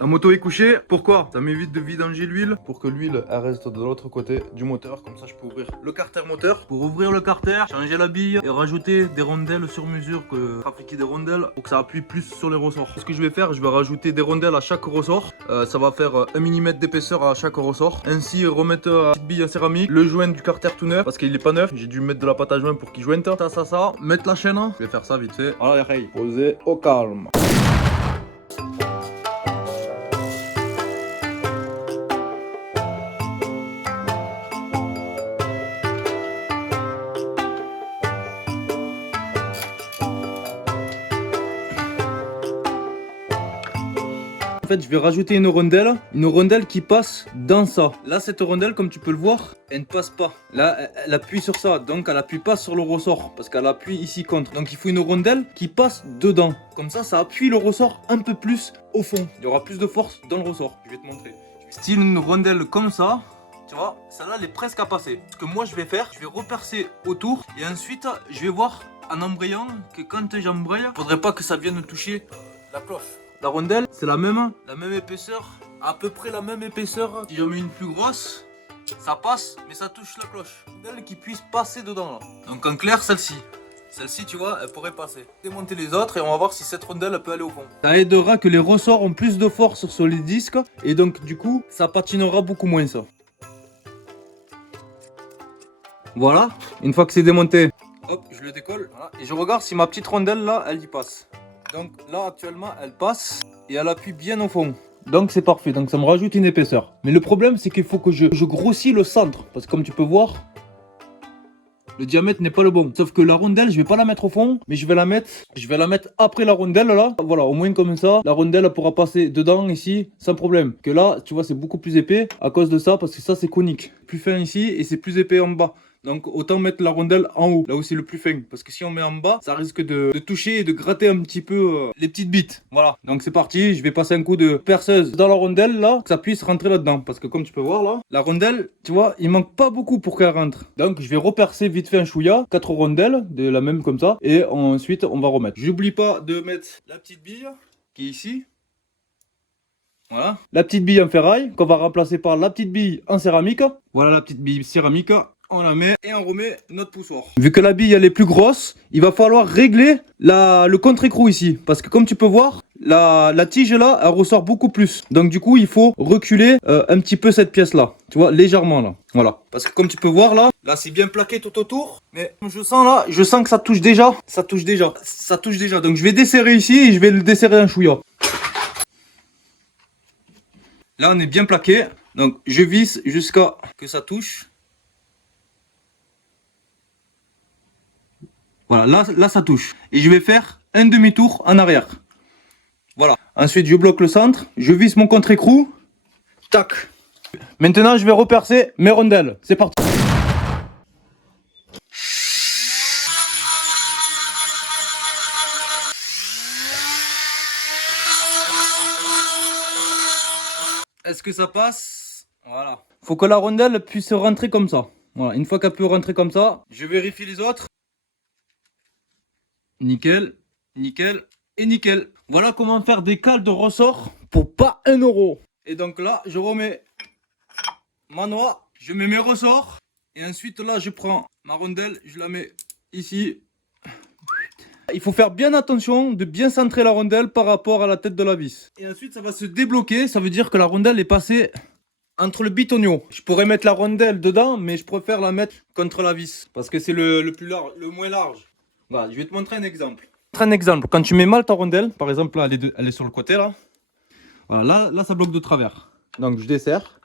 La moto est couchée, pourquoi? Ça m'évite de vidanger l'huile pour que l'huile elle reste de l'autre côté du moteur. Comme ça je peux ouvrir le carter moteur. Pour ouvrir le carter, changer la bille et rajouter des rondelles sur mesure, que fabriquer des rondelles pour que ça appuie plus sur les ressorts. Ce que je vais faire, je vais rajouter des rondelles à chaque ressort. Ça va faire 1 mm d'épaisseur à chaque ressort. Ainsi remettre la petite bille en céramique, le joint du carter tout neuf parce qu'il est pas neuf. J'ai dû mettre de la pâte à joint pour qu'il joigne ça. Mettre la chaîne. Je vais faire ça vite fait. Voilà les rails. Poser au calme. En fait, je vais rajouter une rondelle qui passe dans ça. Là, cette rondelle, comme tu peux le voir, elle ne passe pas. Là, elle appuie sur ça, donc elle appuie pas sur le ressort, parce qu'elle appuie ici contre. Donc il faut une rondelle qui passe dedans. Comme ça appuie le ressort un peu plus au fond. Il y aura plus de force dans le ressort. Je vais te montrer. Style une rondelle comme ça. Tu vois, celle-là, elle est presque à passer. Ce que moi, je vais faire, je vais repercer autour. Et ensuite, je vais voir en embrayant que quand j'embraye, faudrait pas que ça vienne toucher la cloche. La rondelle, c'est la même épaisseur, à peu près la même épaisseur. Si j'en mets une plus grosse, ça passe, mais ça touche la cloche. Une rondelle qui puisse passer dedans là. Donc en clair, celle-ci. Celle-ci, tu vois, elle pourrait passer. Démonter les autres et on va voir si cette rondelle elle peut aller au fond. Ça aidera que les ressorts ont plus de force sur les disques et donc du coup, ça patinera beaucoup moins ça. Voilà, une fois que c'est démonté, hop, je le décolle. Voilà. Et je regarde si ma petite rondelle là, elle y passe. Donc là actuellement elle passe et elle appuie bien au fond. Donc c'est parfait, donc ça me rajoute une épaisseur. Mais le problème c'est qu'il faut que je grossis le centre. Parce que comme tu peux voir, le diamètre n'est pas le bon. Sauf que la rondelle, je vais pas la mettre au fond, mais je vais la mettre après la rondelle là. Voilà, au moins comme ça, la rondelle elle pourra passer dedans ici sans problème. Que là, tu vois, c'est beaucoup plus épais à cause de ça, parce que ça c'est conique. Plus fin ici et c'est plus épais en bas. Donc autant mettre la rondelle en haut, là où c'est le plus fin. Parce que si on met en bas, ça risque de toucher et de gratter un petit peu les petites bites. Voilà, donc c'est parti, je vais passer un coup de perceuse dans la rondelle là, que ça puisse rentrer là-dedans. Parce que comme tu peux voir là, la rondelle, tu vois, il manque pas beaucoup pour qu'elle rentre. Donc je vais repercer vite fait un chouïa, 4 rondelles, de la même comme ça. Et ensuite on va remettre. J'oublie pas de mettre la petite bille qui est ici. Voilà, la petite bille en ferraille qu'on va remplacer par la petite bille en céramique. Voilà la petite bille céramique. On la met et on remet notre poussoir. Vu que la bille elle est plus grosse, il va falloir régler le contre-écrou ici. Parce que comme tu peux voir, la tige là, elle ressort beaucoup plus. Donc du coup, il faut reculer un petit peu cette pièce là. Tu vois, légèrement là. Voilà. Parce que comme tu peux voir là, c'est bien plaqué tout autour. Mais je sens là, je sens que ça touche déjà. Ça touche déjà. Donc je vais desserrer ici et je vais le desserrer un chouïa. Là, on est bien plaqué. Donc je visse jusqu'à que ça touche. Voilà, là ça touche. Et je vais faire un demi-tour en arrière. Voilà. Ensuite, je bloque le centre. Je visse mon contre-écrou. Tac. Maintenant, je vais repercer mes rondelles. C'est parti. Est-ce que ça passe? Voilà. Faut que la rondelle puisse rentrer comme ça. Voilà. Une fois qu'elle peut rentrer comme ça, je vérifie les autres. Nickel, nickel et nickel. Voilà comment faire des cales de ressort pour pas 1 euro. Et donc là, je remets ma noix, je mets mes ressorts. Et ensuite là, je prends ma rondelle, je la mets ici. Il faut faire bien attention de bien centrer la rondelle par rapport à la tête de la vis. Et ensuite, ça va se débloquer. Ça veut dire que la rondelle est passée entre le bitonio. Je pourrais mettre la rondelle dedans, mais je préfère la mettre contre la vis. Parce que c'est le plus large, le moins large. Voilà, je vais te montrer un exemple. Quand tu mets mal ta rondelle, par exemple là, elle est sur le côté là. Voilà, là ça bloque de travers. Donc je desserre.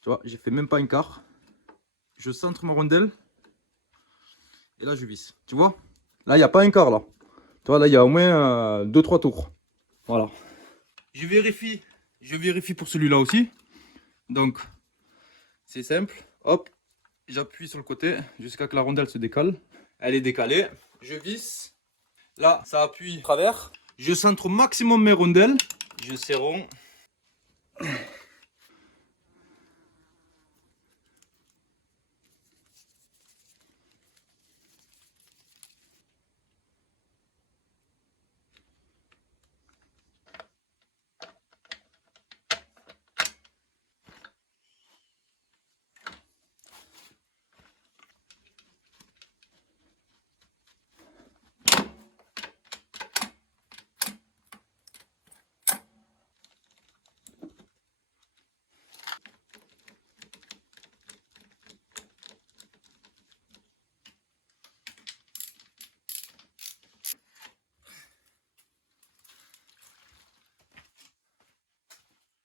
Tu vois, j'ai fait même pas un quart. Je centre ma rondelle. Et là je visse. Tu vois, là il n'y a pas un quart là. Tu vois, là il y a au moins 2-3 tours. Voilà. Je vérifie pour celui-là aussi. Donc c'est simple. Hop, j'appuie sur le côté jusqu'à que la rondelle se décale. Elle est décalée. Je visse. Là, ça appuie à travers. Je centre au maximum mes rondelles. Je serronne.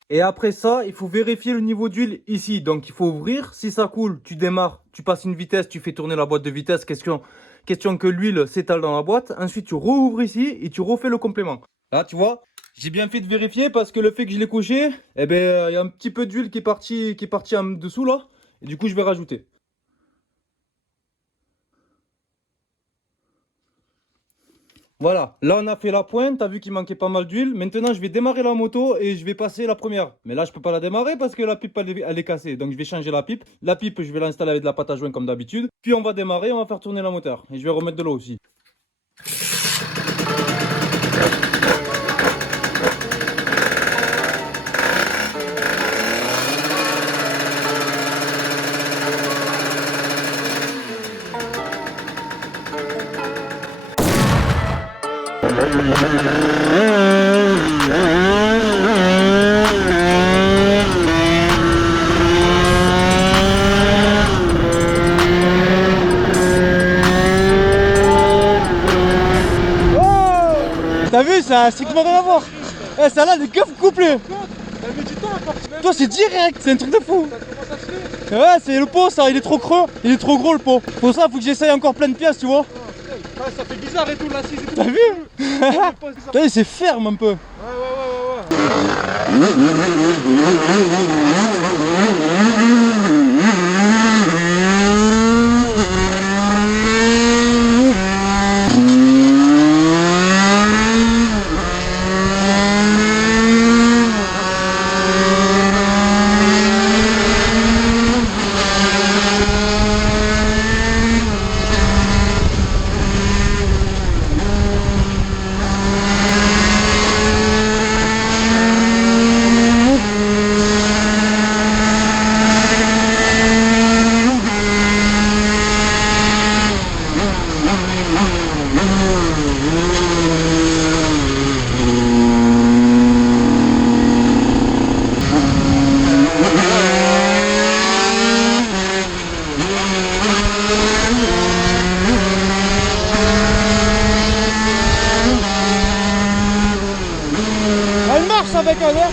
Et après ça, il faut vérifier le niveau d'huile ici. Donc il faut ouvrir. Si ça coule, tu démarres, tu passes une vitesse, tu fais tourner la boîte de vitesse. Question que l'huile s'étale dans la boîte. Ensuite, tu rouvres ici et tu refais le complément. Là, tu vois, j'ai bien fait de vérifier parce que le fait que je l'ai couché, eh ben, il y a un petit peu d'huile qui est parti en dessous là. Et du coup, je vais rajouter. Voilà, là on a fait la pointe, t'as vu qu'il manquait pas mal d'huile. Maintenant je vais démarrer la moto et je vais passer la première. Mais là je peux pas la démarrer parce que la pipe elle est cassée. Donc je vais changer la pipe. La pipe je vais l'installer avec de la pâte à joint comme d'habitude. Puis on va démarrer, on va faire tourner la moteur. Et je vais remettre de l'eau aussi. T'as vu, ça a strictement rien à voir. Eh, ça là, les keufs couplés. Toi, c'est direct, c'est un truc de fou. Ouais, c'est le pot, ça, il est trop creux, il est trop gros le pot. Pour ça, faut que j'essaye encore plein de pièces, tu vois. Ouais, ça fait bizarre et tout, l'assise et tout. T'as vu? T'as vu, c'est ferme un peu. Ouais. Elle marche avec un air.